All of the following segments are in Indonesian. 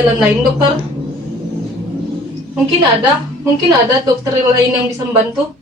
jalan lain, dokter? Mungkin ada dokter lain yang bisa membantu.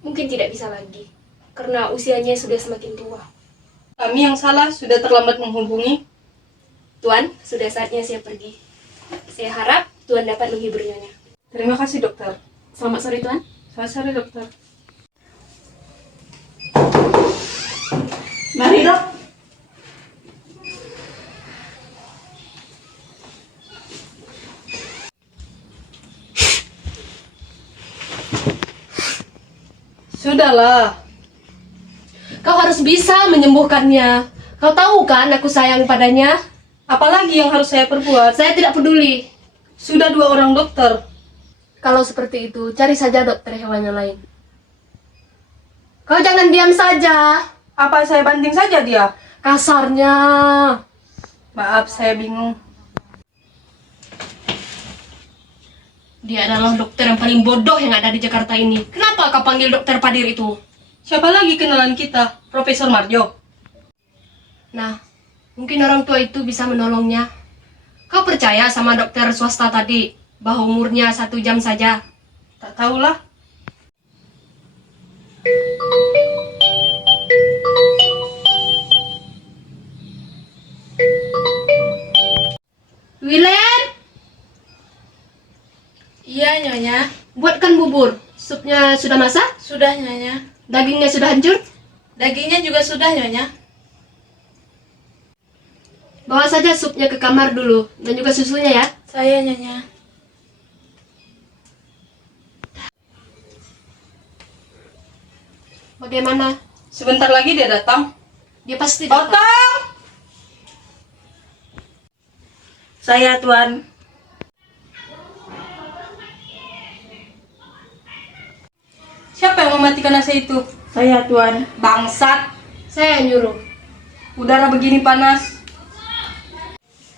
Mungkin tidak bisa lagi, karena usianya sudah semakin tua. Kami yang salah sudah terlambat menghubungi. Tuan, sudah saatnya saya pergi. Saya harap Tuan dapat menghibur Nyonya. Terima kasih, dokter. Selamat sore, Tuan. Selamat sore, dokter. Mari, Dok. Sudahlah. Kau harus bisa menyembuhkannya. Kau tahu kan aku sayang padanya. Apalagi yang harus saya perbuat? Saya tidak peduli. Sudah 2 orang dokter. Kalau seperti itu, cari saja dokter hewan yang lain. Kau jangan diam saja. Apa saya banting saja dia? Kasarnya. Maaf, saya bingung. Dia adalah dokter yang paling bodoh yang ada di Jakarta ini. Kenapa kau panggil dokter Padir itu? Siapa lagi kenalan kita? Profesor Marjo. Nah, mungkin orang tua itu bisa menolongnya. Kau percaya sama dokter swasta tadi bahwa umurnya 1 jam saja? Tak tahulah. Willem, Iya, Nyonya. buatkan bubur. Supnya sudah masak? Sudah, Nyonya. Dagingnya sudah hancur? Dagingnya juga sudah, Nyonya. Bawa saja supnya ke kamar dulu. Dan juga susunya ya. Saya, Nyonya. Bagaimana? Sebentar lagi dia datang. Dia pasti datang. Otong! Saya, Tuan. Siapa yang mematikan AC itu? Saya, Tuan. Bangsat! Saya yang nyuruh. Udara begini panas.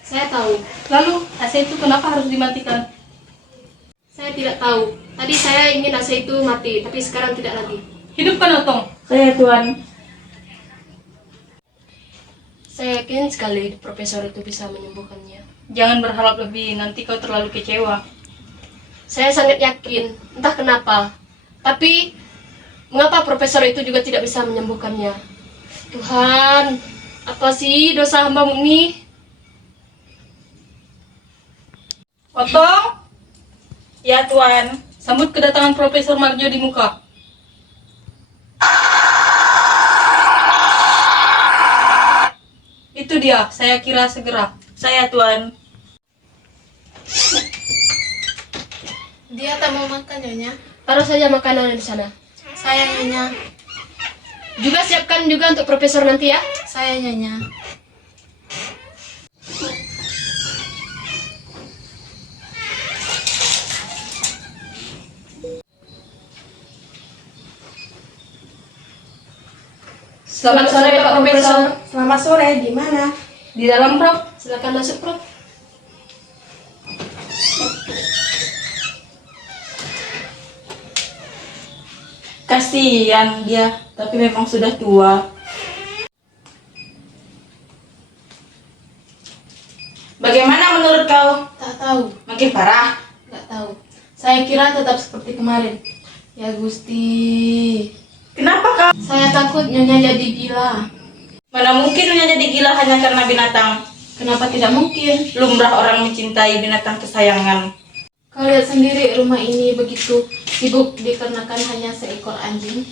Saya tahu. Lalu AC itu kenapa harus dimatikan? Saya tidak tahu. Tadi saya ingin AC itu mati, tapi sekarang tidak lagi. Hidupkan Otong. Saya, Tuan. Saya yakin sekali profesor itu bisa menyembuhkannya. Jangan berharap lebih, nanti kau terlalu kecewa. Saya sangat yakin, entah kenapa. Tapi, mengapa profesor itu juga tidak bisa menyembuhkannya? Tuhan, apa sih dosa hamba-Mu ini? Otong, Ya, Tuan. sambut kedatangan Profesor Marjo di muka. Itu dia, saya kira segera. Saya, Tuan. Dia tak mau makan, Nyonya. Taruh saja makanan di sana. Saya, Nyonya. Juga siapkan juga untuk profesor nanti ya. Saya, Nyonya. Selamat sore Pak Profesor. Selamat sore. Di mana? Di dalam, Prof. Silakan masuk, Prof. Kasihan dia, tapi memang sudah tua. Bagaimana menurut kau? Tak tahu. Makin parah? Tak tahu. Saya kira tetap seperti kemarin. Ya, Gusti. Kenapa kau? Saya takut Nyonya jadi gila. Mana mungkin Nyonya jadi gila hanya karena binatang? Kenapa tidak mungkin? Lumrah orang mencintai binatang kesayangan. Kau lihat sendiri rumah ini begitu sibuk dikarenakan hanya seekor anjing.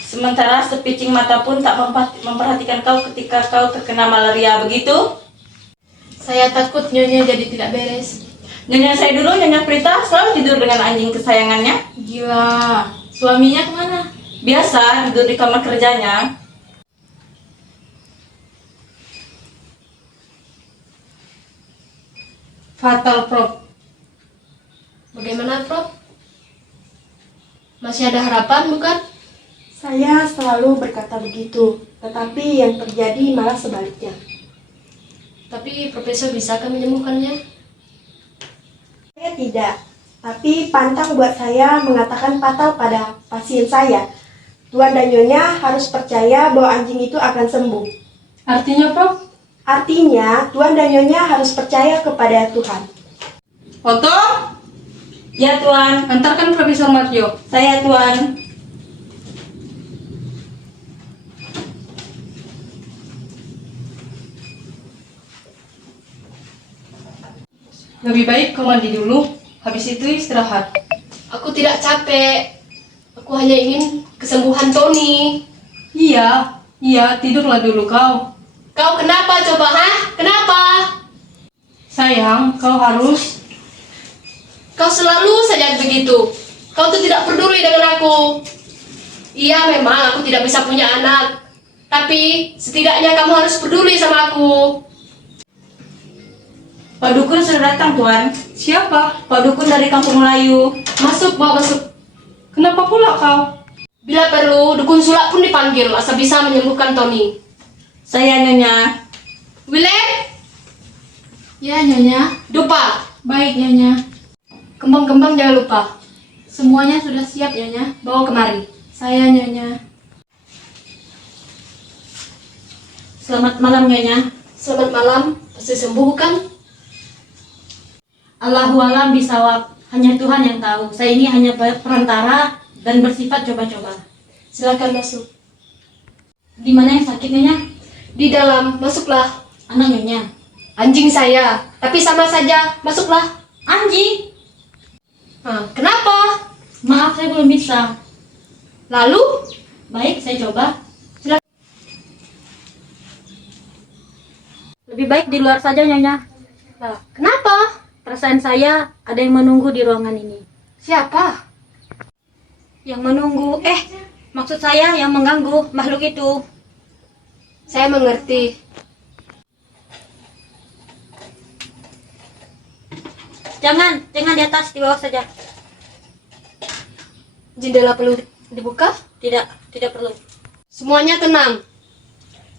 Sementara sepicing mata pun tak memperhatikan kau ketika kau terkena malaria begitu? Saya takut Nyonya jadi tidak beres. Nyonya saya dulu, Nyonya Prita, selalu tidur dengan anjing kesayangannya. Gila. Suaminya kemana? Biasa, tidur di kamar kerjanya. Fatal, Prof. Bagaimana, Prof? Masih ada harapan, bukan? Saya selalu berkata begitu, tetapi yang terjadi malah sebaliknya. Tapi profesor bisakah menyembuhkannya? Saya tidak, tapi pantang buat saya mengatakan fatal pada pasien saya. Tuan dan Nyonya harus percaya bahwa anjing itu akan sembuh. Artinya, Prof? Artinya, Tuan dan Nyonya harus percaya kepada Tuhan. Foto, Ya Tuan. antarkan Profesor Mario. Saya Tuan. Lebih baik kau mandi dulu, habis itu istirahat. Aku tidak capek. Aku hanya ingin kesembuhan Tony. Iya, tidurlah dulu kau. Kau kenapa coba, hah? Kenapa? Sayang, kau harus... Kau selalu saja begitu. Kau tuh tidak peduli dengan aku. Iya, memang aku tidak bisa punya anak. Tapi setidaknya kamu harus peduli sama aku. Pak Dukun sudah datang Tuan. Siapa? Pak Dukun dari Kampung Melayu. Masuk, bawa masuk. Kenapa pula kau? Bila perlu, dukun sulap pun dipanggil asal bisa menyembuhkan Tony. Saya Nyonya. Willem, Ya, Nyonya. Dupa, Baik, Nyonya. kembang-kembang jangan lupa. Semuanya sudah siap, Nyonya. Bawa kemari. Saya, Nyonya. Selamat malam Nyonya. Selamat malam, pasti sembuh kan? Allahu alam bisawab. Hanya Tuhan yang tahu. Saya ini hanya perantara dan bersifat coba-coba. Silakan masuk. Di mana yang sakit Nyonya? Di dalam, masuklah. Anak Nyonya. Anjing saya, tapi sama saja, masuklah. Anjing. Kenapa? Maaf saya belum bisa. Lalu, Baik, saya coba. Lebih baik di luar saja Nyonya. kenapa? Perasaan saya ada yang menunggu di ruangan ini. Siapa? Yang menunggu, maksud saya yang mengganggu makhluk itu. Saya mengerti. Jangan di atas, di bawah saja. Jendela perlu dibuka? Tidak perlu. Semuanya tenang.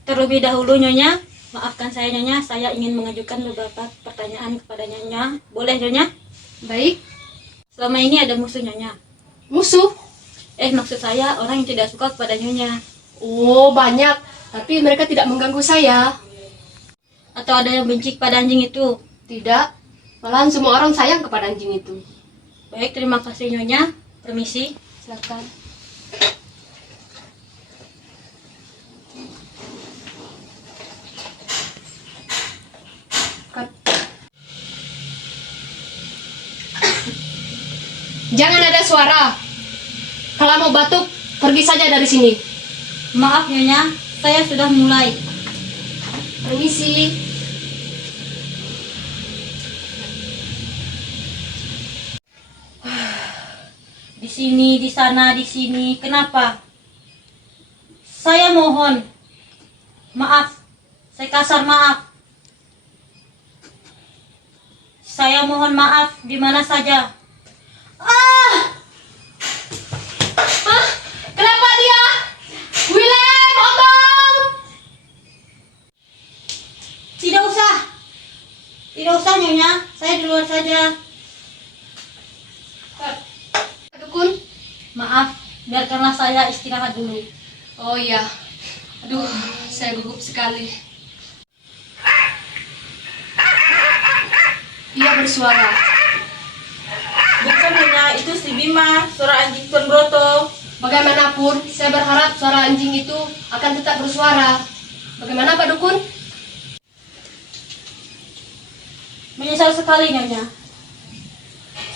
Terlebih dahulu Nyonya, maafkan saya Nyonya, saya ingin mengajukan beberapa pertanyaan kepada Nyonya. Boleh Nyonya? Baik. Selama ini ada musuh Nyonya. Musuh? Maksud saya orang yang tidak suka kepada Nyonya. Oh, banyak. Tapi mereka tidak mengganggu saya. Atau ada yang benci kepada anjing itu. Tidak. Malahan semua orang sayang kepada anjing itu. Baik, terima kasih Nyonya. Permisi. Silakan. Jangan ada suara. Kalau mau batuk, pergi saja dari sini. Maaf Nyonya, saya sudah mulai. Permisi. Di sini, di sana, di sini. Kenapa? Saya mohon. Maaf. Saya kasar maaf. Saya mohon maaf di mana saja. Kenapa dia? Willem, otong! Tidak usah. Tidak usah Nyonya. Saya di luar saja. Dukun? Maaf. Biarkanlah saya istirahat dulu. Oh iya. Aduh, saya gugup sekali. Dia bersuara. Bukan Nyonya, itu si Bima, suara anjing Tuan Broto. Bagaimanapun, saya berharap suara anjing itu akan tetap bersuara. Bagaimana Pak Dukun? Menyesal sekali Nyonya.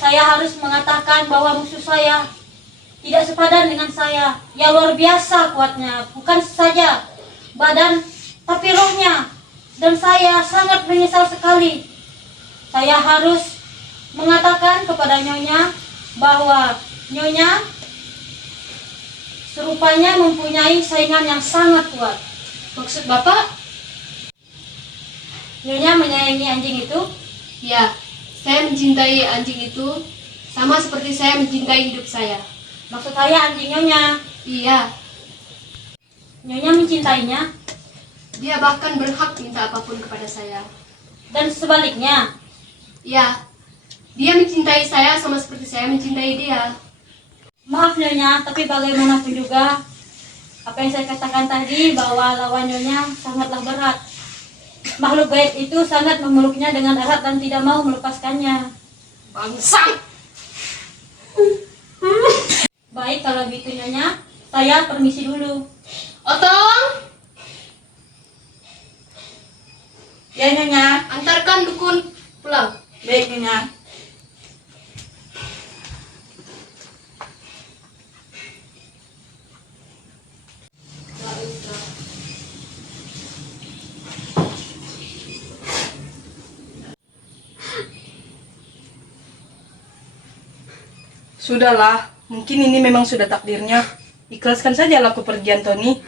Saya harus mengatakan bahwa musuh saya tidak sepadan dengan saya. Ya luar biasa kuatnya, bukan saja badan tapi rohnya. Dan saya sangat menyesal sekali. Saya harus mengatakan kepada Nyonya bahwa Nyonya serupanya mempunyai saingan yang sangat kuat. Maksud Bapak? Nyonya menyayangi anjing itu? Ya, saya mencintai anjing itu sama seperti saya mencintai hidup saya. Maksud saya anjing Nyonya. Iya, Nyonya mencintainya. dia bahkan berhak minta apapun kepada saya. Dan sebaliknya. Iya, dia mencintai saya sama seperti saya mencintai dia. Maaf Nyonya, tapi bagaimanapun juga apa yang saya katakan tadi bahwa lawan Nyonya sangatlah berat. Makhluk gaib itu sangat memeluknya dengan erat dan tidak mau melepaskannya. Bangsat. Baik kalau gitu Nyonya, saya permisi dulu. Otong, Ya Nyonya. antarkan dukun pulang. Baik Nyonya. Sudahlah, mungkin ini memang sudah takdirnya. Ikhlaskan saja laku pergi Antoni.